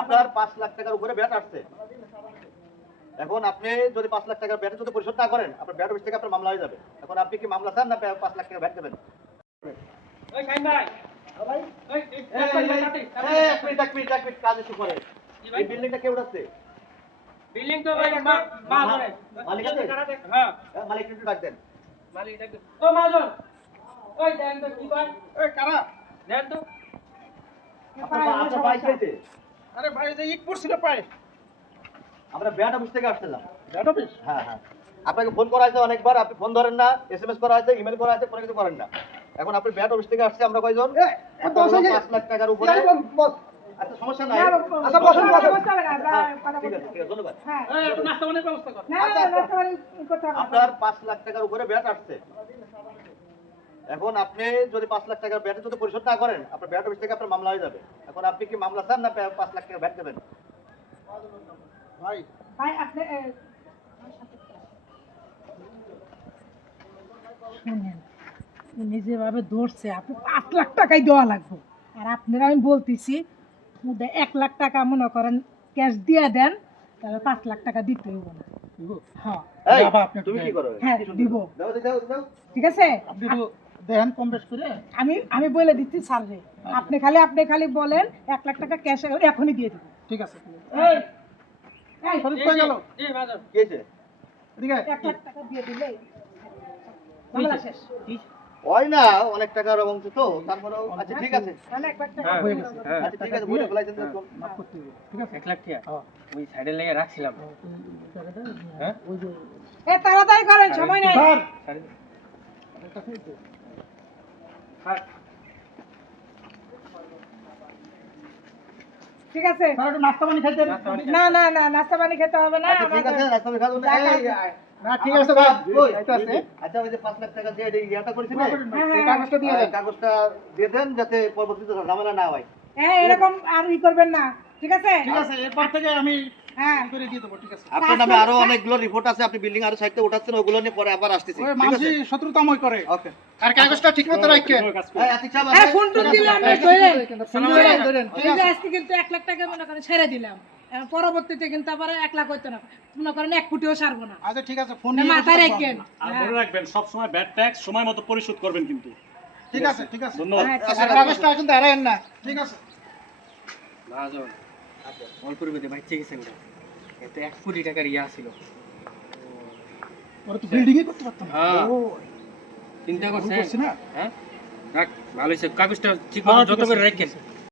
আপনার 5 লাখ টাকার উপরে ব্যাট আসছে। এখন আপনি যদি 5 লাখ টাকার ব্যাট যদি পরিশোধ না করেন, আপনার ব্যাট অফিস থেকে আপনার মামলা হয়ে যাবে। এখন আপনি কি মামলা চান না 5 লাখ টাকা ব্যাট দেবেন? ওই শাহিন ভাই, ভাই এক মিনিট কাজ একটু করেন। এই বিল্ডিংটা কে উঠাচ্ছে? বিল্ডিং তো ভাই মালিক আছে? হ্যাঁ, মালিক একটু ডাক দেন। মালিক ডাক। ও মাজন, ওই দেন তো কি কয়? এই কারা? দেন তো। আপনার ভাই চাইতে আরে ভাই যে ইট পড়ছিল পায়। আমরা ব্যাট অফিস থেকে আসছিলাম। Bat office? হ্যাঁ হ্যাঁ, আপনাকে ফোন করা হয়েছে অনেকবার, আপনি ফোন ধরেন না, এসএমএস করা হয়েছে, ইমেল করা হয়েছে, কোনো কিছু করেন না। এখন আপনি ব্যাট অফিস থেকে আসছে, আমরা কয়জন? 5 লাখ টাকার উপরে। আচ্ছা সমস্যা নাই। আচ্ছা বসুন বসুন। ঠিক আছে ধন্যবাদ। এই একটু নাস্তা পানির ব্যবস্থা কর। আপনার 5 লাখ টাকার উপরে ব্যাট আসছে। এখন আপনি যদি 5 লাখ টাকার ব্যাট যদি পরিশোধ না করেন, আপনার ব্যাট অফিস থেকে আপনার মামলা হয়ে যাবে। এখন আপনি কি মামলা চান না 5 লাখ টাকা ব্যাট দেবেন? ভাই শুনেন, উনি যেভাবে ধরছে আপনি 5 লাখ টাকাই দেওয়া লাগবে। আর আপনারা আমি বলতেছি 1 লাখ টাকা মনে করেন ক্যাশ দিয়ে দেন, তাহলে 5 লাখ টাকা দিতে হইব না। হ্যাঁ এই, বাবা, আপনি তুমি কি করো? হ্যাঁ দিব, দাও। ঠিক আছে। আপনি তো দেন কম বেশ করে। আমি বলে দিচ্ছি স্যার রে, আপনি খালি বলেন 1 লাখ টাকা ক্যাশ এখনই দিয়ে দিব। ঠিক আছে। এই এই শরীফ কই গেল? জি মাজন। কি হয়েছে? এদিকে 1 লাখ টাকা দিয়ে দিলে মামলা শেষ। হয় না, অনেক টাকার অংশ তো, তারপরেও আচ্ছা ঠিক আছে। তাহলে 1 লাখ টাকা হয়ে গেছে। আচ্ছা ঠিক আছে, বুঝে ফেলাইছেন তো। মাফ করতে হবে। ঠিক আছে? 1 লাখ টাকা। ওই সাইডে লেগে রাখছিলাম। হ্যাঁ? ওই যে এ তাড়াতাড়ি করেন, সময় নেই। স্যার সাইডে। একটা ফেল তো। হ্যাঁ। ঠিক আছে। স্যার একটু নাস্তা পানি খাইতেন? না নাস্তা পানি খেতে হবে না। আচ্ছা ঠিক আছে, রাস্তা খাওয়া যাবে না। না ঠিক আছে ভাই, ওই, এটা আছে। আচ্ছা ওই যে 5 লাখ টাকা দিয়ে এই ইয়াটা করেছি না, এই কাগজটা দিয়ে দেন। কাগজটা দিয়ে দেন যাতে পরবর্তীতে ঝামেলা না হয়। হ্যাঁ এরকম আর করবেন না, ঠিক আছে? ঠিক আছে, এরপর থেকে আমি হ্যাঁ করে দিয়ে দেবো। ঠিক আছে? আপনার নামে আরো অনেকগুলো রিপোর্ট আছে, আপনি বিল্ডিং আরো সাইডে উঠাচ্ছেন, ওগুলো নিয়ে পরে আবার আসতেছি। ওই ঠিক মানসি আছে? শত্রুতাময় করে। ওকে। আর কাগজটা ঠিকমতো রাখেন। এই আতিক সাহেব হ্যাঁ আছে? ফোন টোন দিলে আমরা ধরেন। ঠিক এই যে আছে। আজকে কিন্তু 1 লাখ টাকা মনে করেন ছেড়ে দিলাম, এখন পরবর্তীতে কিন্তু আবার 1 লাখ হইতো না, মনে করেন 1 কোটিও ছাড়বো না। আচ্ছা ঠিক আছে, ফোন না, নিয়ে মাথায় বসে রাখেন। থাকবো। আর মনে রাখবেন সব সময় ব্যাড ট্যাক্স সময় মতো পরিশোধ করবেন কিন্তু। ঠিক আছে ঠিক আছে। ধন্যবাদ। হ্যাঁ, আর কাগজটা কিন্তু হারায়েন না। ঠিক আছে। মাজন। মন করবে দে ভাই, ঠিক আছে ওটা। এতে 1 কোটি টাকার ইয়া ছিল। ওরা তো বিল্ডিংই করতে পারতো না। হ্যাঁ। ও চিন্তা করছেন? করছি না। হ্যাঁ? রাখ, ভালো হইছে। কাগজটা ঠিক হ্যাঁ, মতো ঠিক যত আছে, করে ঠিক রাখেন। আছে।